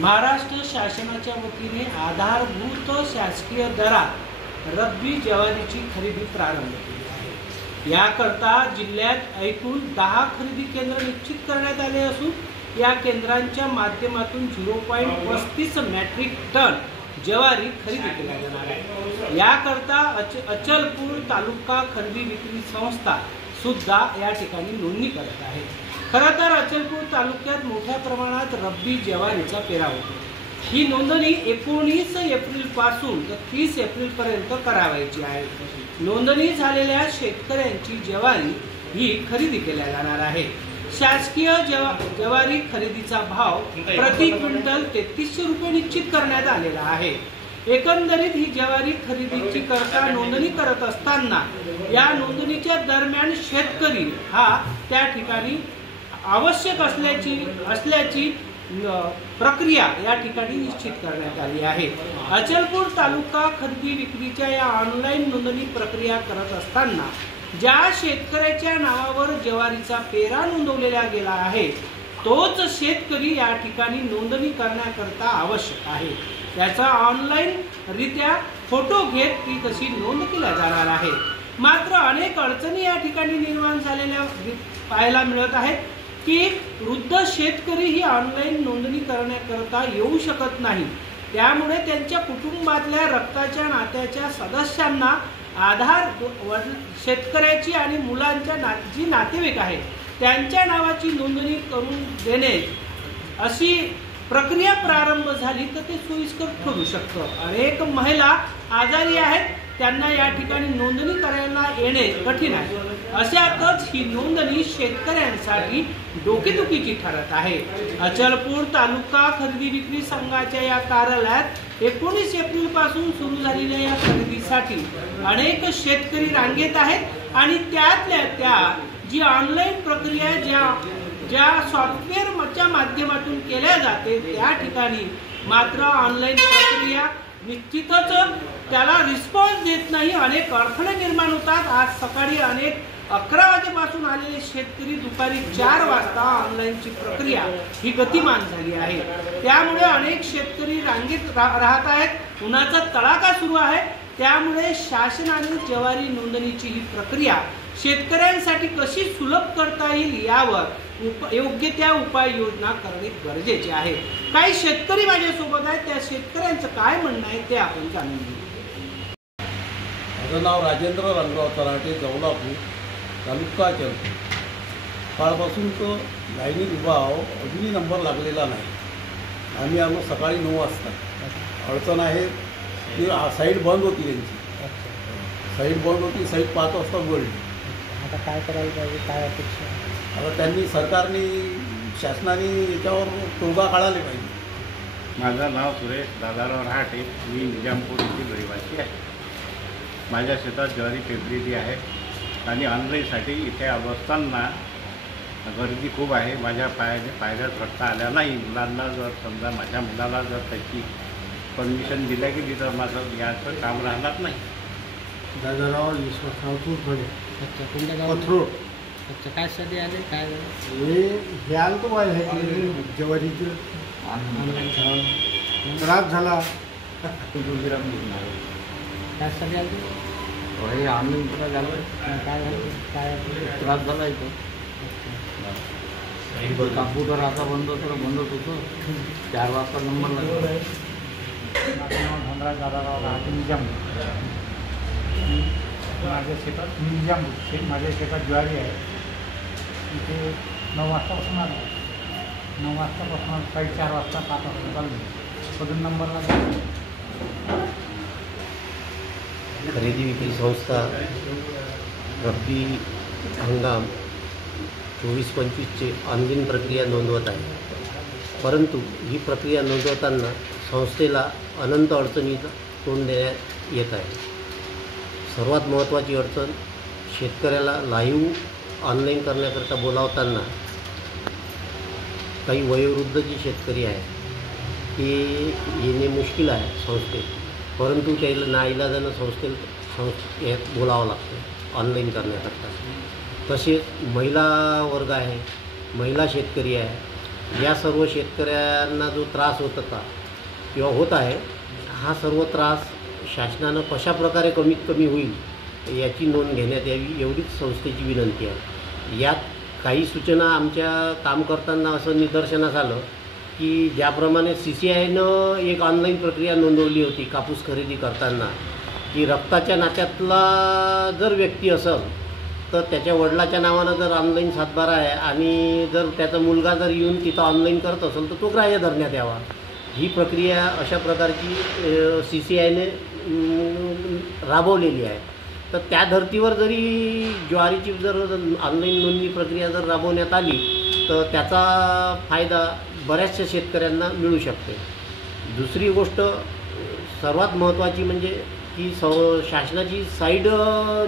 महाराष्ट्र शासनाच्या वतीने आधारभूत शासकीय दरात रब्बी ज्वारीची खरेदी प्रारंभ केली आहे। याकरता जिल्ह्यात एकूण 10 खरेदी केंद्र निश्चित करण्यात आले असून या केंद्रांच्या माध्यमातून 0.35 मेट्रिक टन ज्वारी खरेदी केली जाणार आहे। याकरता अचलपूर तालुका खरेदी विक्री संस्था सुद्धा या ठिकाणी नोंदणी करत आहे। खरं तर अचलपूर तालुक्यात मोठ्या प्रमाणात रब्बी ज्वारीचा पेराव होतो। ही नोंदणी 19 एप्रिल पासून तर 30 एप्रिल पर्यंत करावायची आहे। नोंदणी झालेल्या शेतकऱ्यांची ज्वारी ही खरेदी केली जाणार आहे। शासकीय ज्वारी खरेदीचा भाव प्रति क्विंटल 3300 रुपये निश्चित करण्यात आलेला आहे। एकंदरीत ही ज्वारी खरेदीची करता नोंदणी करत असताना या नोंदणीच्या दरम्यान शेतकरी हा त्या ठिकाणी आवश्यक असल्याची प्रक्रिया या ठिकाणी निश्चित करण्यात आली आहे। अचलपूर तालुका खरेदी विक्रीच्या या ऑनलाईन नोंदणी प्रक्रिया करत असताना ज्या शेतकऱ्याच्या नावावर ज्वारीचा पेरा नोंदवलेला गेला आहे तोच शेतकरी या ठिकाणी नोंदणी करण्याकरता आवश्यक आहे। त्याचा ऑनलाईन रित्या फोटो घेत ती तशी नोंद केली जाणार आहे। मात्र अनेक अडचणी या ठिकाणी निर्माण झालेल्या पाहायला मिळत आहेत की वृद्ध शेतकरी ही ऑनलाईन नोंदणी करण्याकरता येऊ शकत नाही। त्यामुळे त्यांच्या कुटुंबातल्या रक्ताच्या नात्याच्या सदस्यांना आधार शेतकऱ्याची आणि मुलांच्या जी नातेवाईक आहेत त्यांच्या नावाची नोंदणी करून देणे अशी प्रक्रिया प्रारंभ झाली तर ते सोयीस्कर ठरू शकतं। अनेक महिला आजारी आहेत, त्यांना या ठिकाणी नोंदणी करायला येणे कठीण आहे। अशातच ही नोंदणी शेतकऱ्यांसाठी डोकेदुखीची ठरत आहे। अचलपूर तालुका खरेदी विक्री संघाच्या या कार्यालयात 19 एप्रिल पासून सुरू झालेल्या या खरेदीसाठी अनेक शेतकरी रांगेत आहेत आणि त्यातल्या त्या जी ऑनलाईन प्रक्रिया ज्या सॉफ्टवेअरच्या माध्यमातून केल्या जाते त्या ठिकाणी मात्र ऑनलाईन प्रक्रिया निश्चितच त्याला रिस्पॉन्स देत नाही। अनेक अडथळे निर्माण होतात। आज सकाळी अनेक 11 वाजेपासून आलेले शेतकरी दुपारी 4 वाजता ऑनलाईनची प्रक्रिया ही गतिमान झाली आहे। त्यामुळे अनेक शेतकरी रांगेत राहत आहेत। उन्हाचा तडाखा सुरू आहे। त्यामुळे शासनाने ज्वारी नोंदणीची ही प्रक्रिया शेतकऱ्यांसाठी कशी सुलभ करता येईल यावर योग्य त्या उपाययोजना करणे गरजेचे आहे। काही शेतकरी माझ्यासोबत आहेत, त्या शेतकऱ्यांचं काय म्हणणं आहे ते आपण जाणून घेऊ। माझं नाव राजेंद्र रंगराव तराटे, जवलापूर तालुका अचलपूर। कालपासून तो लाईनी उभा आहो, अजूनही नंबर लागलेला नाही। आम्ही आलो सकाळी 9 वाजता। अडचण आहे की साईड बंद होती, त्यांची साईड बंद होती, साईड 5 वाजता उघडली। आता काय करायला पाहिजे, काय अपेक्षा? आता त्यांनी सरकारने शासनाने याच्यावर तोडगा काढायला पाहिजे। माझं नाव सुरेश दादाराव रहाटे, मी निजामपूर येथील रहिवासी आहे। माझ्या शेतात ज्वारी पेरलेली आहे आणि ऑनलाईनसाठी इथे असताना गर्दी खूप आहे। माझ्या पायऱ्या चढता आल्या नाही। मुलांना जर समजा माझ्या मुलाला जर त्याची परमिशन दिल्या गेली तर माझं याचं काम राहणार नाही। दादाराव विश्वासराव तुरखडे, अच्छा, कोणत्या गावात? पथरोड। अच्छा, काय साठी आले, काय हे आलं तो ज्वारीचं त्रास झाला, काय साठी आले? हे ऑनलाईन झालं, काय झालं, काय त्रास झाला इथं। कॉम्प्युटर आता बंद होतं 4 वाजता नंबर लागला। माझं नाव धनराज दादाराव राहते, निजामपूर। माझ्या शेतात निजामपूर माझ्या शेतात ज्वारी आहे। इथे 9 वाजतापासून आलो, 9 वाजतापासून 4:30 वाजता 5 वाजता चालू अजून नंबर लागला। खरेदी विक्री संस्था रब्बी हंगाम 24-25ची ऑनलाईन प्रक्रिया नोंदवत आहे। परंतु ही प्रक्रिया नोंदवताना संस्थेला अनंत अडचणीला तोंड देण्यात येत आहे। सर्वात महत्त्वाची अडचण शेतकऱ्याला लाईव्ह ऑनलाईन करण्याकरता बोलावताना काही वयोवृद्ध जी शेतकरी आहे ते येणे मुश्किल आहे संस्थेत, परंतु त्याला नाईलाजानं संस्थेत बोलावं लागतं ऑनलाईन करण्याकरता। तसेच महिला वर्ग आहे, महिला शेतकरी आहे, या सर्व शेतकऱ्यांना जो त्रास होत होता किंवा होत आहे, हा सर्व त्रास शासनानं कशाप्रकारे कमीत कमी होईल याची नोंद घेण्यात यावी, एवढीच संस्थेची विनंती आहे. यात काही सूचना आमच्या काम करताना असं निदर्शनास आलं की ज्याप्रमाणे CCIनं एक ऑनलाईन प्रक्रिया नोंदवली होती कापूस खरेदी करताना, की रक्ताच्या नात्यातला जर व्यक्ती असेल तर त्याच्या वडिलाच्या नावानं जर ऑनलाईन सातबारा आहे आणि जर त्याचा मुलगा जर येऊन तिथं ऑनलाईन करत असेल तर तो ग्राह्य धरण्यात यावा. ही प्रक्रिया अशा प्रकारची CCIने राबवलेली आहे. तर त्या धर्तीवर जरी ज्वारीची जर ऑनलाईन नोंदणी प्रक्रिया जर राबवण्यात आली तर त्याचा फायदा बऱ्याचशा शेतकऱ्यांना मिळू शकते. दुसरी गोष्ट सर्वात महत्त्वाची म्हणजे की शासनाची साईड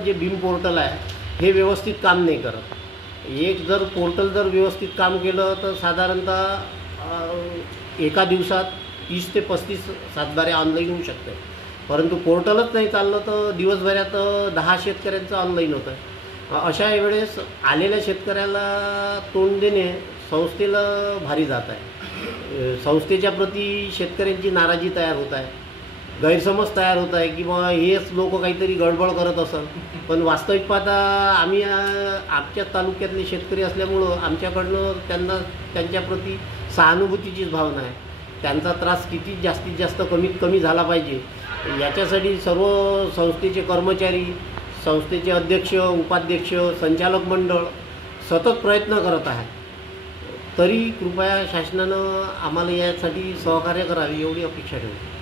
जे भीम पोर्टल आहे हे व्यवस्थित काम नाही करत. एक जर पोर्टल जर व्यवस्थित काम केलं तर साधारणतः एका दिवसात 30 ते 35 सातबारे ऑनलाईन होऊ शकते. परंतु पोर्टलच नाही चाललं तर दिवसभरात 10 शेतकऱ्यांचं ऑनलाईन होतं आहे. अशा वेळेस आलेल्या शेतकऱ्याला तोंड देणे संस्थेला भारी जात आहे. संस्थेच्या प्रती शेतकऱ्यांची नाराजी तयार होत आहे, गैरसमज तयार होत आहे की बा हेच लोक काहीतरी गडबड करत असेल. पण वास्तविक पाहता आम्ही आमच्या तालुक्यातले शेतकरी असल्यामुळं आमच्याकडनं त्यांच्याप्रती सहानुभूतीचीच भावना आहे. त्यांचा त्रास किती जास्तीत जास्त कमीत कमी झाला पाहिजे याच्यासाठी सर्व संस्थेचे कर्मचारी, संस्थेचे अध्यक्ष, उपाध्यक्ष, संचालक मंडळ सतत प्रयत्न करत आहे. तरी कृपया शासनानं आम्हाला यासाठी सहकार्य करावे एवढी अपेक्षा ठेवतो.